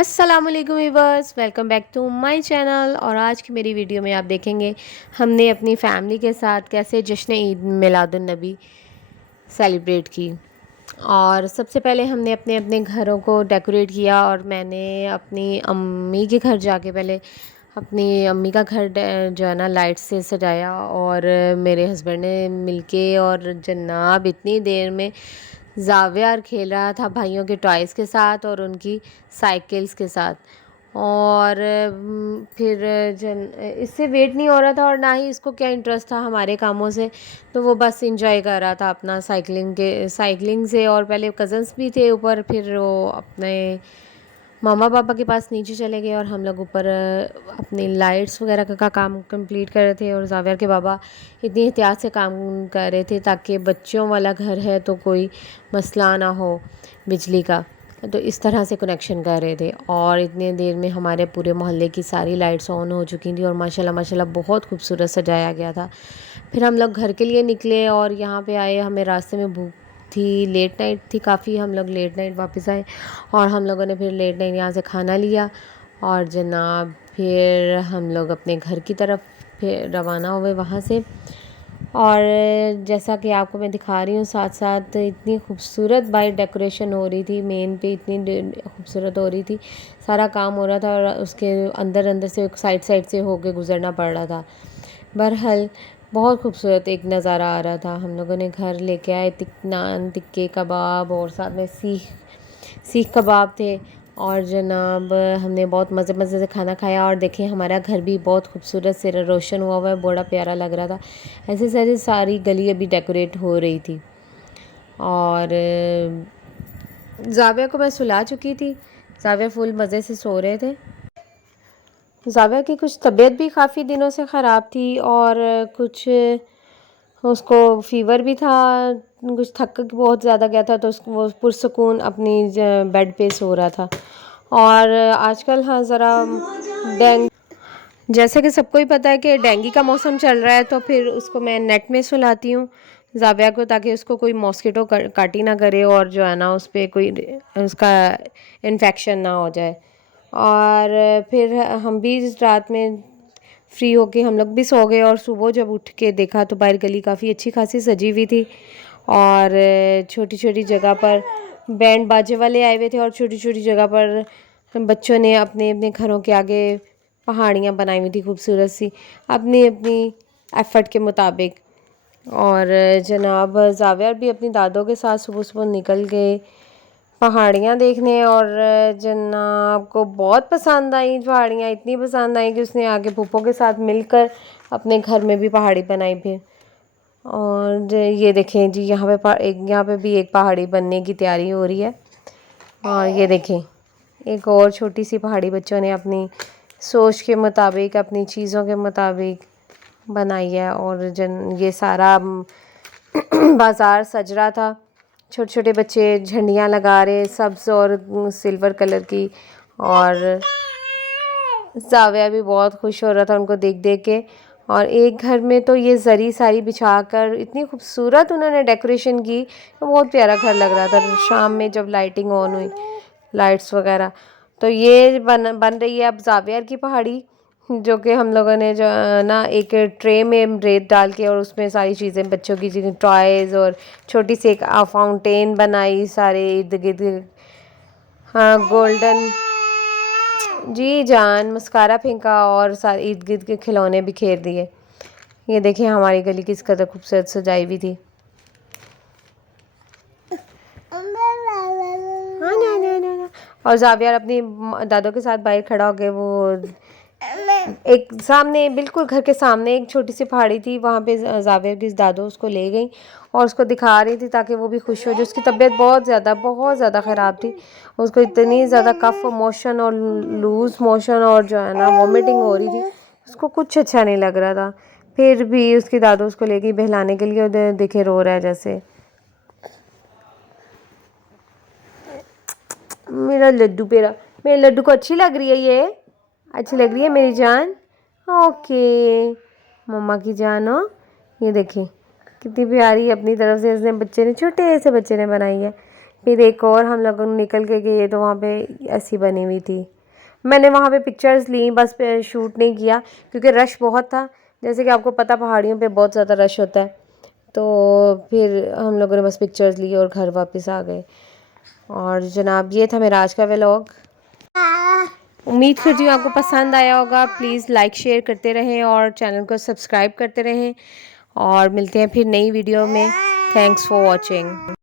अस्सलामुअलैकुम viewers, welcome back to my channel. और आज की मेरी वीडियो में आप देखेंगे हमने अपनी फैमिली के साथ कैसे जश्न ईद मिलादुन नबी सेलिब्रेट की। और सबसे पहले हमने अपने अपने घरों को डेकोरेट किया और मैंने अपनी अम्मी के घर जाके पहले अपनी अम्मी का घर जो है ना लाइट से सजाया। और मेरे हस्बैंड ने मिलके और जनाब इतनी देर में जावियार खेल रहा था भाइयों के टॉयज़ के साथ और उनकी साइकिल्स के साथ। और फिर जन इससे वेट नहीं हो रहा था और ना ही इसको क्या इंटरेस्ट था हमारे कामों से, तो वो बस इंजॉय कर रहा था अपना साइकिलिंग से। और पहले कज़न्स भी थे ऊपर, फिर वो अपने मामा पापा के पास नीचे चले गए और हम लोग ऊपर अपनी लाइट्स वगैरह का काम कंप्लीट कर रहे थे। और जावियर के बाबा इतनी एहतियात से काम कर रहे थे ताकि बच्चों वाला घर है तो कोई मसला ना हो बिजली का, तो इस तरह से कनेक्शन कर रहे थे। और इतनी देर में हमारे पूरे मोहल्ले की सारी लाइट्स ऑन हो चुकी थी और माशाल्लाह माशाल्लाह बहुत खूबसूरत सजाया गया था। फिर हम लोग घर के लिए निकले और यहाँ पे आए। हमें रास्ते में भूख थी, लेट नाइट थी काफ़ी, हम लोग लेट नाइट वापस आए और हम लोगों ने फिर लेट नाइट यहाँ से खाना लिया। और जनाब फिर हम लोग अपने घर की तरफ फिर रवाना हुए वहाँ से। और जैसा कि आपको मैं दिखा रही हूँ साथ साथ इतनी खूबसूरत बाइक डेकोरेशन हो रही थी, मेन पे इतनी खूबसूरत हो रही थी, सारा काम हो रहा था और उसके अंदर अंदर से साइड साइड से होके गुजरना पड़ रहा था। बहरहाल बहुत खूबसूरत एक नज़ारा आ रहा था। हम लोगों ने घर लेके आए नान, टिक्के, कबाब और साथ में सीख सीख कबाब थे। और जनाब हमने बहुत मज़े मज़े से खाना खाया। और देखें हमारा घर भी बहुत खूबसूरत से रोशन हुआ हुआ है, बड़ा प्यारा लग रहा था। ऐसे सारी सारी गली अभी डेकोरेट हो रही थी। और जाविया को मैं सुला चुकी थी, जाविया फुल मज़े से सो रहे थे। जाविया की कुछ तबीयत भी काफ़ी दिनों से ख़राब थी और कुछ उसको फ़ीवर भी था, कुछ थक बहुत ज़्यादा गया था, तो उसको वो पुरसकून अपनी बेड पे सो रहा था। और आजकल हाँ ज़रा डेंग जैसे कि सबको ही पता है कि डेंगू का मौसम चल रहा है, तो फिर उसको मैं नेट में सुलाती हूँ जाविया को, ताकि उसको कोई मॉस्किटो काटी ना करे और जो है ना उस पर कोई उसका इन्फेक्शन ना हो जाए। और फिर हम भी इस रात में फ्री होके हम लोग भी सो गए। और सुबह जब उठ के देखा तो बाहर गली काफ़ी अच्छी खासी सजी हुई थी और छोटी छोटी जगह पर बैंड बाजे वाले आए हुए थे और छोटी छोटी जगह पर बच्चों ने अपने अपने घरों के आगे पहाड़ियाँ बनाई हुई थी खूबसूरत सी, अपनी अपनी एफ़र्ट के मुताबिक। और जनाब जावियर भी अपनी दादों के साथ सुबह सुबह निकल गए पहाड़ियाँ देखने। और जनाब को बहुत पसंद आई पहाड़ियाँ, इतनी पसंद आई कि उसने आगे फूफो के साथ मिलकर अपने घर में भी पहाड़ी बनाई फिर। और ये देखें जी यहाँ पे भी एक पहाड़ी बनने की तैयारी हो रही है। और ये देखें एक और छोटी सी पहाड़ी बच्चों ने अपनी सोच के मुताबिक, अपनी चीज़ों के मुताबिक बनाई है। और ये सारा बाज़ार सज रहा था, छोटे छोटे बच्चे झंडियाँ लगा रहे, सब्ज़ और सिल्वर कलर की। और जाविया भी बहुत खुश हो रहा था उनको देख देख के। और एक घर में तो ये जरी सारी बिछाकर इतनी खूबसूरत उन्होंने डेकोरेशन की, तो बहुत प्यारा घर लग रहा था। शाम में जब लाइटिंग ऑन हुई, लाइट्स वगैरह, तो ये बन रही है अब जावियर की पहाड़ी, जो कि हम लोगों ने जो ना एक ट्रे में रेत डाल के और उसमें सारी चीज़ें बच्चों की टॉयज़ और छोटी सी एक फाउंटेन बनाई सारे इर्द गिर्द। हाँ गोल्डन जी जान मस्कारा फेंका और सारे इर्द गिर्द के खिलौने बिखेर दिए। ये देखिए हमारी गली किस कदर खूबसूरत सजाई हुई थी। हाँ ना। और जावियर अपनी दादों के साथ बाहर खड़ा हो गया। वो एक सामने बिल्कुल घर के सामने एक छोटी सी पहाड़ी थी, वहाँ पे जावियर की दादो उसको ले गई और उसको दिखा रही थी ताकि वो भी खुश हो। जो उसकी तबीयत बहुत ज़्यादा ख़राब थी, उसको इतनी ज़्यादा कफ मोशन और लूज़ मोशन और जो है ना वॉमिटिंग हो रही थी, उसको कुछ अच्छा नहीं लग रहा था। फिर भी उसकी दादो उसको ले गई बहलाने के लिए। और देखे रो रहा है जैसे मेरा लड्डू पेरा। मेरे लड्डू को अच्छी लग रही है, ये अच्छी लग रही है मेरी जान। ओके मम्मा की जान हो। ये देखिए कितनी प्यारी अपनी तरफ से इसने छोटे से बच्चे ने बनाई है। फिर एक और हम लोग निकल के गए तो वहाँ पे ऐसी बनी हुई थी। मैंने वहाँ पे पिक्चर्स ली, बस पे शूट नहीं किया क्योंकि रश बहुत था। जैसे कि आपको पता पहाड़ियों पे बहुत ज़्यादा रश होता है। तो फिर हम लोगों ने बस पिक्चर्स ली और घर वापस आ गए। और जनाब ये था मेरा आज का व्लॉग। उम्मीद करती हूँ आपको पसंद आया होगा। प्लीज़ लाइक शेयर करते रहें और चैनल को सब्सक्राइब करते रहें और मिलते हैं फिर नई वीडियो में। Thanks for watching.